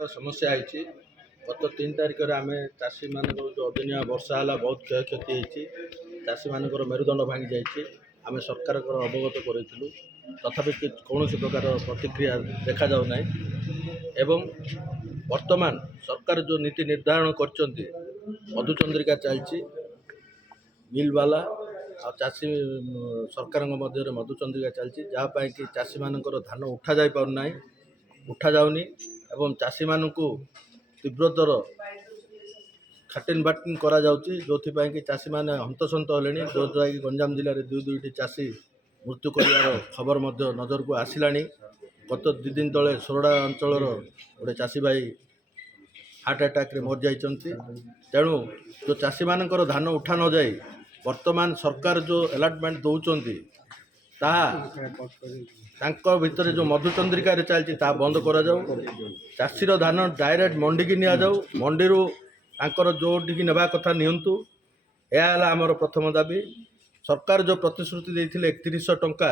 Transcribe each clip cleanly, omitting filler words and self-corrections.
समस्या है गत 3 तारिख में आम चाषी मान जो अदिनिया वर्षा है बहुत क्षय क्षति होती चाषी मान मेरुदंड भांगी जाइए आम सरकार अवगत करूँ तथापि कौन प्रकार प्रतिक्रिया देखा जाऊना एवं वर्तमान सरकार जो नीति निर्धारण कर मधुचंद्रिका चलती मिल वाला आ चाषी सरकार मध्य मधुचंद्रिका चलती जहाँपाई कि चाषी मान धान उठा जा पारना उठा जाऊनी एवं चाषी मानू तीव्रतर खाटिन बाटिन करा जाउची जोथिपाई कि चाषी मैंने हंतसंत होले जो कि गंजाम जिले में दुईटी चाषी मृत्यु कर खबर नजर को आसला गत 2 दिन तले सोरडा अंचल गोटे चाषी भाई हार्ट अटैक मर जाइंट तेणु जो चाषी मानकर धान उठा न जाए वर्तमान सरकार जो अलॉटमेंट दौरान तांको भितर जो मधुचंद्रिका चलती बंद करा जाऊ चाषीर धान डायरेक्ट मंडी की नि जाऊ मंडी तांकर जोटिकी नेबा कथा नियंतु यह आमर प्रथम दाबी सरकार जो प्रतिश्रुति देते 3100 टंका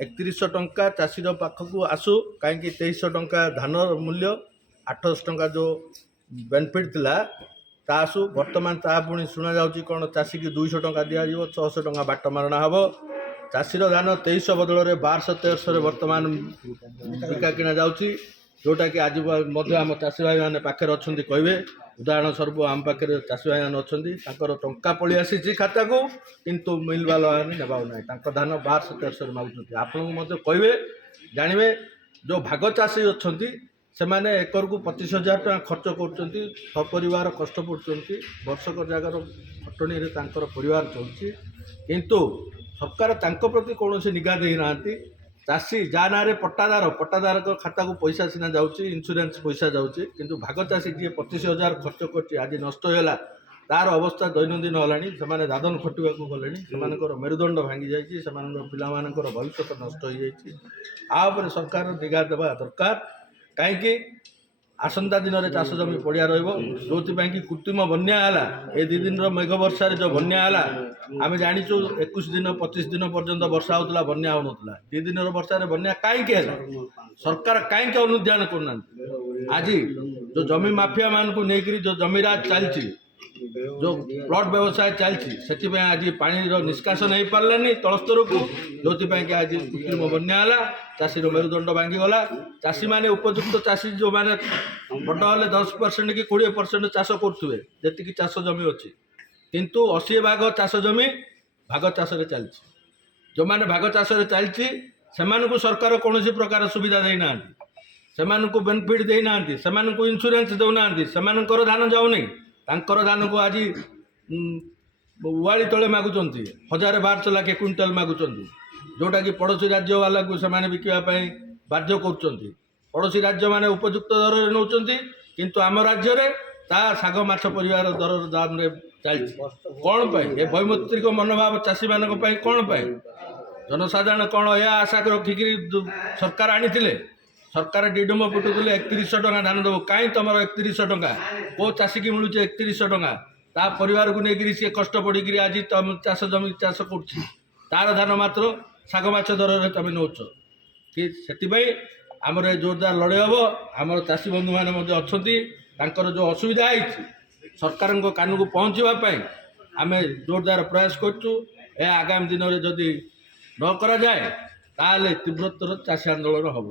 3100 टंका चाषीर पाखक आसू कहीं 2300 टंका धान मूल्य 800 टंका जो बेनिफिट थिला ता आसू वर्तमान ता पुणी शुणा जाउची कौन चाषी की 200 टंका दि 600 टंका बाट मारणा हम चाषीर धान 2300 बदल 1200-1300 वर्तमान बिका किना जाउची जोटा कि आज आम चाषी भाई मैंने पाखे अच्छा कहे उदाहरण स्वरूप आम पाखे चाषी भाई मैंने अच्छा टंका पलि आसी खाता को किंतु मिल वाला नेबा ना धान 1200-1300 मागुच्च आपको कहे जानवे जो भाग चाषी अच्छा से मैंने एकर को 25,000 टका खर्च कर सपरिवार कष्ट पड़ुंट वर्षक जगार खटणी परिवार चलती किंतु सरकार तांको प्रति कौन निगा देना चाषी जा ना पट्टादार खाता को पैसा सीना जाऊँगी इंश्योरेंस पैसा जाऊँगी किंतु भाग चाषी जी 25,000 खर्च कर आज नष्ट होगा तार अवस्था दैनंदिन होलानी से दादन खटिया को गले से मेरुदंड भांगी जाइए पिलामानकर भविष्य नष्ट हो जाए सरकार निगा देवा दरकार कहीं आसंता दिन में चाष जमी पड़िया रो कि कृत्रिम बन्या है 2 दिन मेघ वर्षा जो बन्या है आम जाचु 21 दिन 25 दिन पर्यंत वर्षा होता बन्या हो 2 दिन वर्षा बन्या कहीं सरकार कहीं अनुध्यान करना आज जो जमी माफिया मान को लेकर जो जमीराज चलती जो प्लट व्यवसाय चलती से आज पानी निष्कासन हो पारानी तल स्तर को जो कि आज कृत्रिम बन्या है चाषी मेरुदंड भांगी गला चाषी मैंने उपयुक्त चाषी जो मैंने बड़ हेल्ले 10% कि 20% चाष करुवे जी चाष जमी अच्छी किंतु 80 भाग चाष जमी भाग चाष चलती जो मैंने भाग चाष चलती से सरकार कौन प्रकार सुविधा देना से बेनिफिट देना से इंश्योरेंस देना से धान जाऊनी तांकर धान को आज उवाड़ी तले मागुंट 1,000-1,200 लाख क्विंटाल मागुंट जोटा कि पड़ोसी राज्य वाला को से बिकापी बाध्य कर पड़ोसी राज्य मैंने उपयुक्त दर में नौ किंतु आम राज्य में शाग माछ परिवार दर दाम चलती कौन पाई ये वैमत्रिक मनोभाव चाषी मान कौन पाई जनसाधारण कौन यह आशा रखिक सरकार आनी सरकार डिडम पुटुले 3100 टका धान देव कहीं तुम 3100 टका को चाषी की मिलूँ 3100 टका ता परिवार को लेकर सी कष्ट पड़ी आज तुम चाष जमी चाष कर धान मात्र शाग माछ दर में तुम नौ कि आमर जोरदार लड़े हम आमर चाषी बंधु मैंने अच्छा जो असुविधा है सरकार कान को पहुँचापी आम जोरदार प्रयास करूँ आगामी दिन में जदि न करा जाए ताले तीव्रतर चाषी आंदोलन हम।